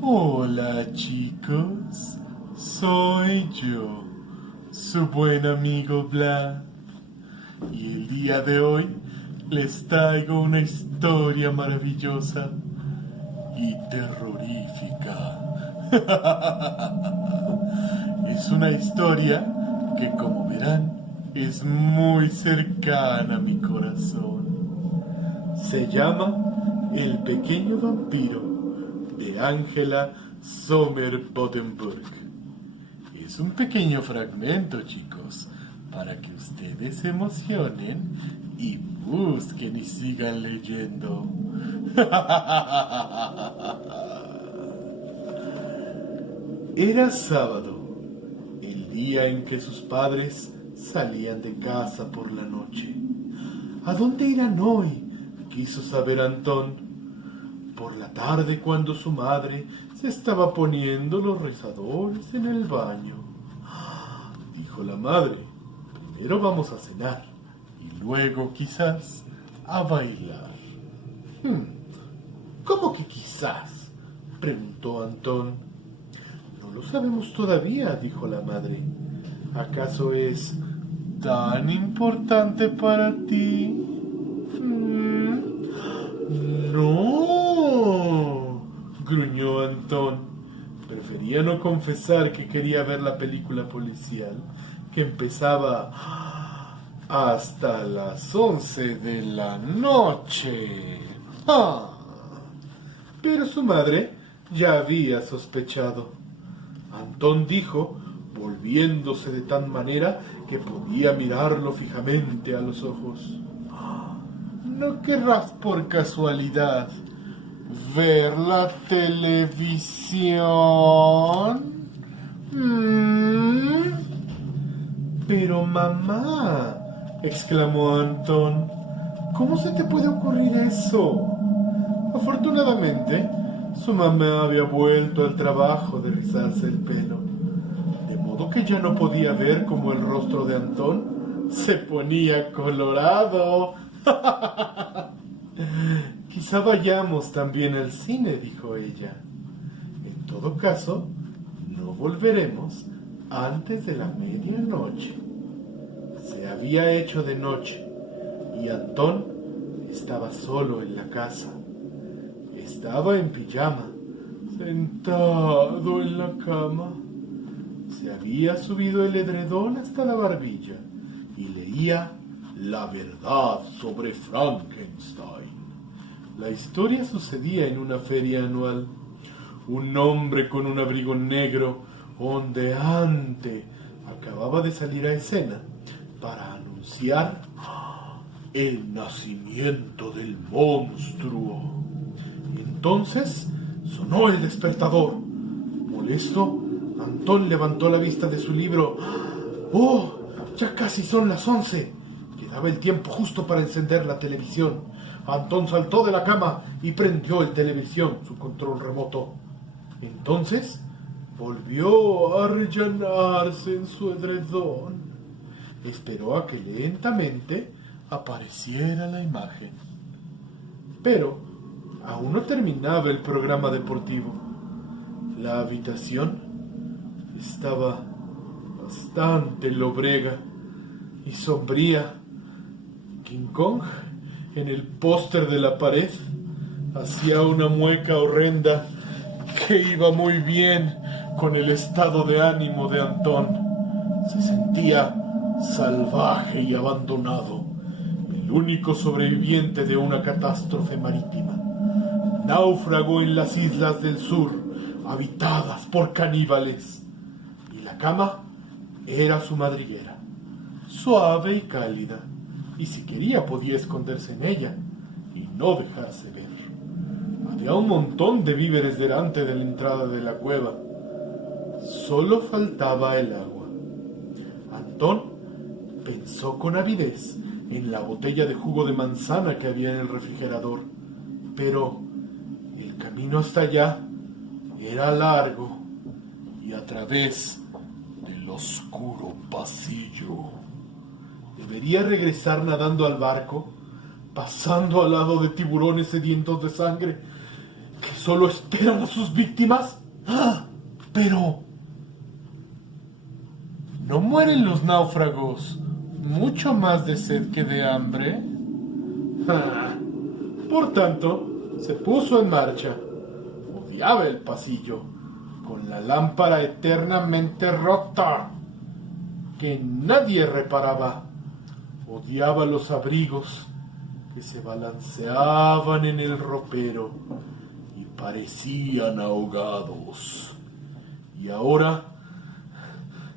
Hola chicos, soy yo, su buen amigo Vlad, y el día de hoy les traigo una historia maravillosa y terrorífica. Es una historia que, como verán, es muy cercana a mi corazón. Se llama El pequeño vampiro de Angela Sommer-Bodenburg. Es un pequeño fragmento, chicos, para que ustedes se emocionen y busquen y sigan leyendo. Era sábado, el día en que sus padres salían de casa por la noche. ¿A dónde irán hoy?, quiso saber Antón. Por la tarde, cuando su madre se estaba poniendo los rezadores en el baño. Dijo la madre: primero vamos a cenar y luego quizás a bailar. ¿Cómo que quizás?, preguntó Antón. No lo sabemos todavía, dijo la madre. ¿Acaso es tan importante para ti? No, gruñó Antón. Prefería no confesar que quería ver la película policial, que empezaba hasta las 11 de la noche. Pero su madre ya había sospechado. Antón dijo, volviéndose de tal manera que podía mirarlo fijamente a los ojos: ¿no querrás por casualidad ver la televisión? Pero mamá, exclamó Antón, ¿cómo se te puede ocurrir eso? Afortunadamente, su mamá había vuelto al trabajo de rizarse el pelo, de modo que ya no podía ver cómo el rostro de Antón se ponía colorado. Quizá vayamos también al cine, dijo ella. En todo caso, no volveremos antes de la medianoche. Se había hecho de noche y Antón estaba solo en la casa. Estaba en pijama, sentado en la cama. Se había subido el edredón hasta la barbilla y leía La verdad sobre Frankenstein. La historia sucedía en una feria anual. Un hombre con un abrigo negro ondeante acababa de salir a escena para anunciar el nacimiento del monstruo. Entonces sonó el despertador. Molesto, Antón levantó la vista de su libro. ¡Oh! Ya casi son las 11. Quedaba el tiempo justo para encender la televisión. Antón saltó de la cama y prendió el televisión, su control remoto. Entonces volvió a arrellanarse en su edredón. Esperó a que lentamente apareciera la imagen. Pero aún no terminaba el programa deportivo. La habitación estaba bastante lobrega y sombría. King Kong, en el póster de la pared, hacía una mueca horrenda que iba muy bien con el estado de ánimo de Antón. Se sentía salvaje y abandonado, el único sobreviviente de una catástrofe marítima. Náufrago en las islas del sur, habitadas por caníbales. Y la cama era su madriguera, suave y cálida, y si quería podía esconderse en ella y no dejarse ver. Había un montón de víveres delante de la entrada de la cueva. Solo faltaba el agua. Antón pensó con avidez en la botella de jugo de manzana que había en el refrigerador, pero el camino hasta allá era largo y a través del oscuro pasillo. Debería regresar nadando al barco, pasando al lado de tiburones sedientos de sangre, que solo esperan a sus víctimas. ¡Ah! Pero ¿no mueren los náufragos mucho más de sed que de hambre? Ah. Por tanto, se puso en marcha. Odiaba el pasillo, con la lámpara eternamente rota, que nadie reparaba. Odiaba los abrigos que se balanceaban en el ropero y parecían ahogados. Y ahora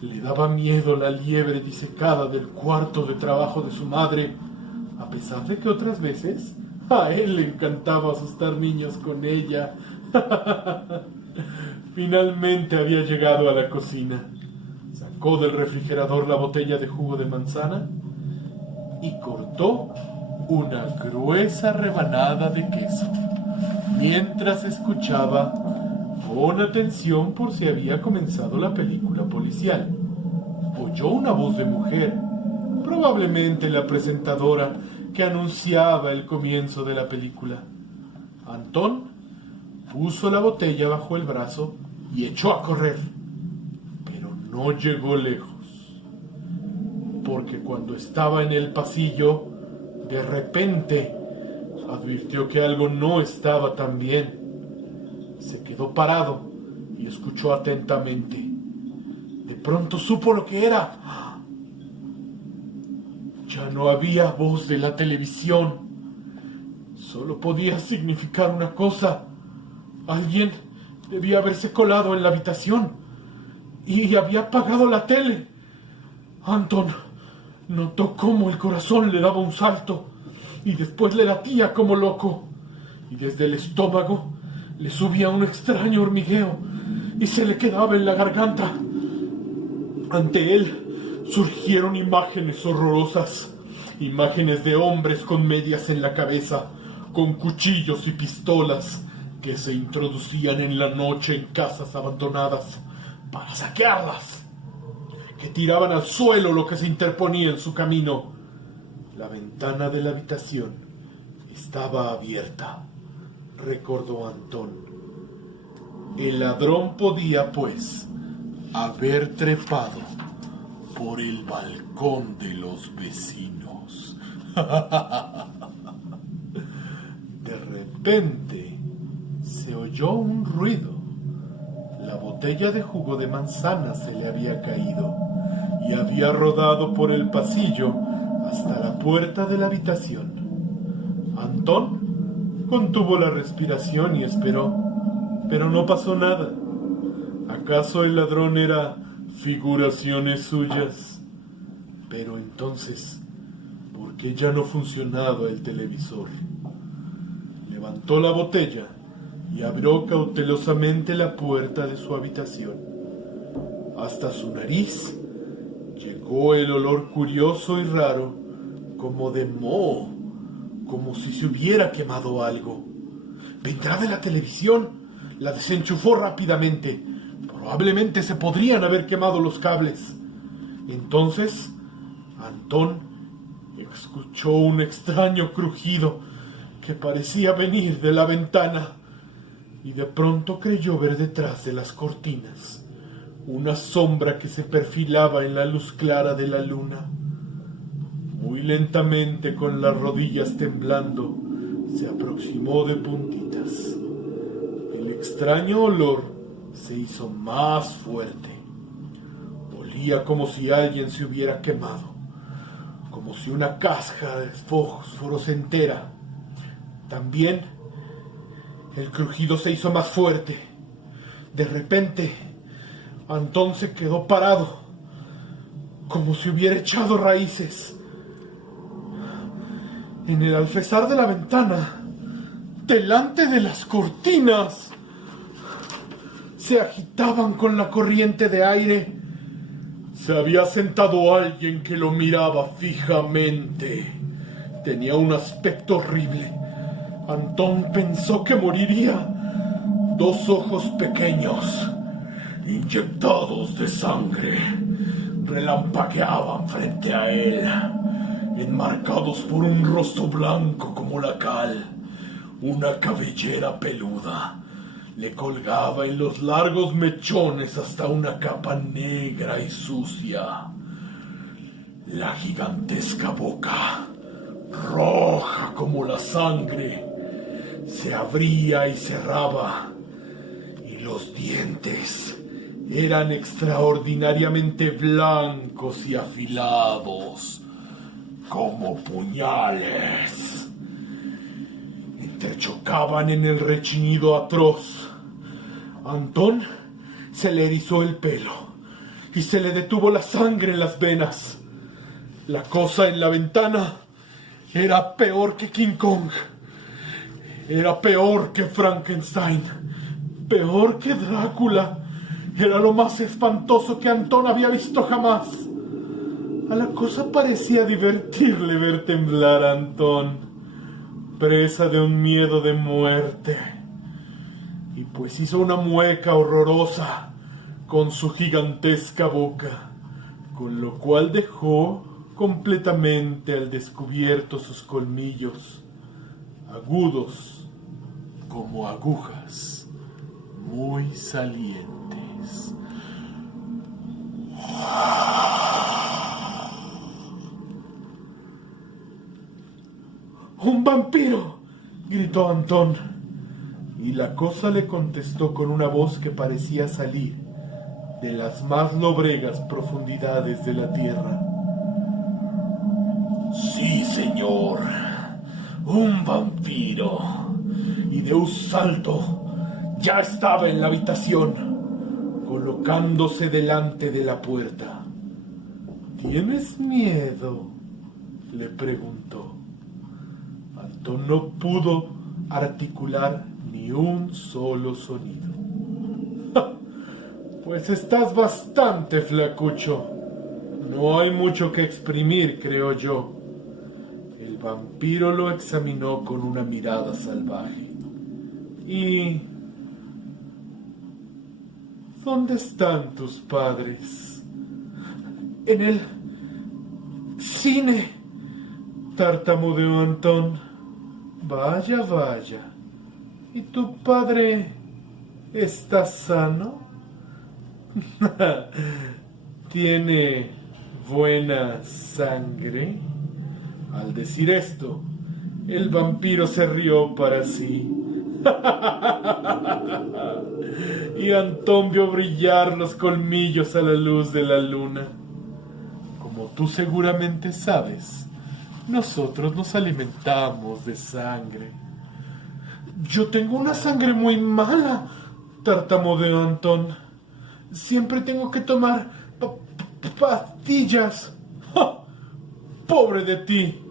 le daba miedo la liebre disecada del cuarto de trabajo de su madre, a pesar de que otras veces a él le encantaba asustar niños con ella. Finalmente había llegado a la cocina. Sacó del refrigerador la botella de jugo de manzana y cortó una gruesa rebanada de queso, mientras escuchaba con atención por si había comenzado la película policial. Oyó una voz de mujer, probablemente la presentadora que anunciaba el comienzo de la película. Antón puso la botella bajo el brazo y echó a correr, pero no llegó lejos, porque cuando estaba en el pasillo, de repente advirtió que algo no estaba tan bien. Se quedó parado y escuchó atentamente. De pronto supo lo que era. Ya no había voz de la televisión. Solo podía significar una cosa. Alguien debía haberse colado en la habitación y había apagado la tele. Antón notó cómo el corazón le daba un salto y después le latía como loco. Y desde el estómago le subía un extraño hormigueo y se le quedaba en la garganta. Ante él surgieron imágenes horrorosas, imágenes de hombres con medias en la cabeza, con cuchillos y pistolas, que se introducían en la noche en casas abandonadas para saquearlas, que tiraban al suelo lo que se interponía en su camino. La ventana de la habitación estaba abierta, recordó Antón. El ladrón podía, pues, haber trepado por el balcón de los vecinos. De repente se oyó un ruido. La botella de jugo de manzana se le había caído y había rodado por el pasillo hasta la puerta de la habitación. Antón contuvo la respiración y esperó, pero no pasó nada. ¿Acaso el ladrón era figuraciones suyas? Pero entonces, ¿por qué ya no funcionaba el televisor? Levantó la botella y abrió cautelosamente la puerta de su habitación. Hasta su nariz llegó el olor curioso y raro, como de moho, como si se hubiera quemado algo. ¿Vendrá de la televisión? La desenchufó rápidamente. Probablemente se podrían haber quemado los cables. Entonces, Antón escuchó un extraño crujido que parecía venir de la ventana, y de pronto creyó ver detrás de las cortinas una sombra que se perfilaba en la luz clara de la luna. Muy lentamente, con las rodillas temblando, se aproximó de puntitas. El extraño olor se hizo más fuerte. Olía como si alguien se hubiera quemado, como si una caja de fósforos entera. También el crujido se hizo más fuerte. De repente, Antón se quedó parado, como si hubiera echado raíces. En el alféizar de la ventana, delante de las cortinas, se agitaban con la corriente de aire. Se había sentado alguien que lo miraba fijamente. Tenía un aspecto horrible. Antón pensó que moriría. Dos ojos pequeños, inyectados de sangre, relampagueaban frente a él, enmarcados por un rostro blanco como la cal. Una cabellera peluda le colgaba en los largos mechones hasta una capa negra y sucia. La gigantesca boca, roja como la sangre, se abría y cerraba, y los dientes eran extraordinariamente blancos y afilados, como puñales. Entrechocaban en el rechinido atroz. A Antón se le erizó el pelo y se le detuvo la sangre en las venas. La cosa en la ventana era peor que King Kong. Era peor que Frankenstein. Peor que Drácula. Era lo más espantoso que Antón había visto jamás. A la cosa parecía divertirle ver temblar a Antón, presa de un miedo de muerte. Y pues hizo una mueca horrorosa con su gigantesca boca, con lo cual dejó completamente al descubierto sus colmillos, agudos como agujas, muy salientes. ¡Un vampiro!, gritó Antón, y la cosa le contestó con una voz que parecía salir de las más lobregas profundidades de la tierra. Sí, señor, un vampiro. Y de un salto ya estaba en la habitación, colocándose delante de la puerta. ¿Tienes miedo?, le preguntó. Antón no pudo articular ni un solo sonido. Pues estás bastante flacucho. No hay mucho que exprimir, creo yo. El vampiro lo examinó con una mirada salvaje. ¿Y dónde están tus padres? En el cine, tartamudeó Antón. Vaya, vaya. ¿Y tu padre está sano? ¿Tiene buena sangre? Al decir esto, el vampiro se rió para sí. Y Antón vio brillar los colmillos a la luz de la luna. Como tú seguramente sabes, nosotros nos alimentamos de sangre. Yo tengo una sangre muy mala, tartamudeó Antón. Siempre tengo que tomar pastillas. ¡Ja! ¡Pobre de ti!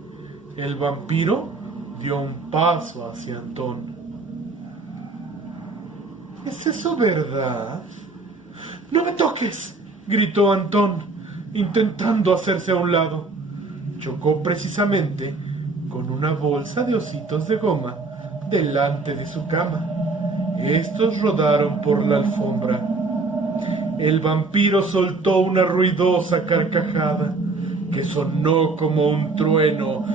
El vampiro dio un paso hacia Antón. ¿Es eso verdad? ¡No me toques!, gritó Antón, intentando hacerse a un lado. Chocó precisamente con una bolsa de ositos de goma delante de su cama. Estos rodaron por la alfombra. El vampiro soltó una ruidosa carcajada que sonó como un trueno.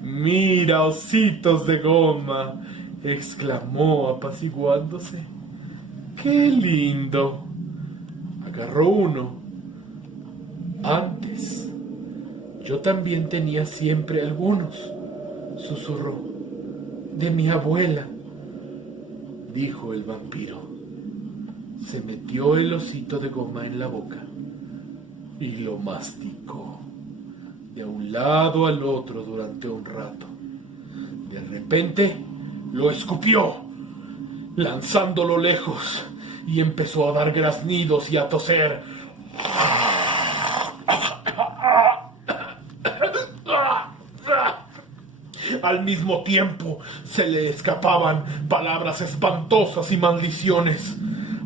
«Mira, ositos de goma», exclamó apaciguándose. «¡Qué lindo!». Agarró uno. «Antes, yo también tenía siempre algunos», susurró. «De mi abuela», dijo el vampiro. Se metió el osito de goma en la boca y lo masticó de un lado al otro durante un rato. De repente lo escupió, lanzándolo lejos, y empezó a dar graznidos y a toser. Al mismo tiempo se le escapaban palabras espantosas y maldiciones.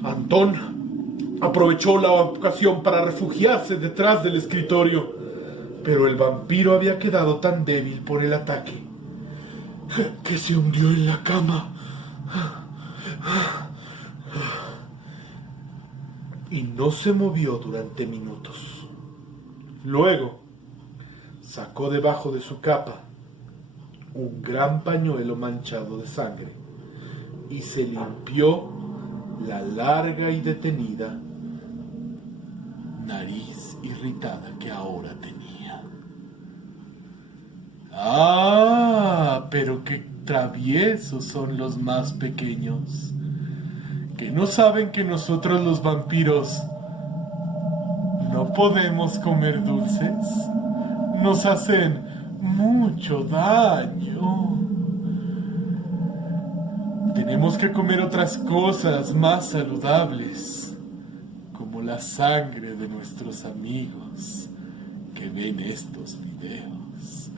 Antón aprovechó la ocasión para refugiarse detrás del escritorio, pero el vampiro había quedado tan débil por el ataque que se hundió en la cama y no se movió durante minutos. Luego sacó debajo de su capa un gran pañuelo manchado de sangre y se limpió la larga y detenida nariz irritada que ahora tenía. ¡Ah! Pero qué traviesos son los más pequeños, que no saben que nosotros los vampiros no podemos comer dulces. Nos hacen mucho daño. Tenemos que comer otras cosas más saludables, como la sangre de nuestros amigos que ven estos videos.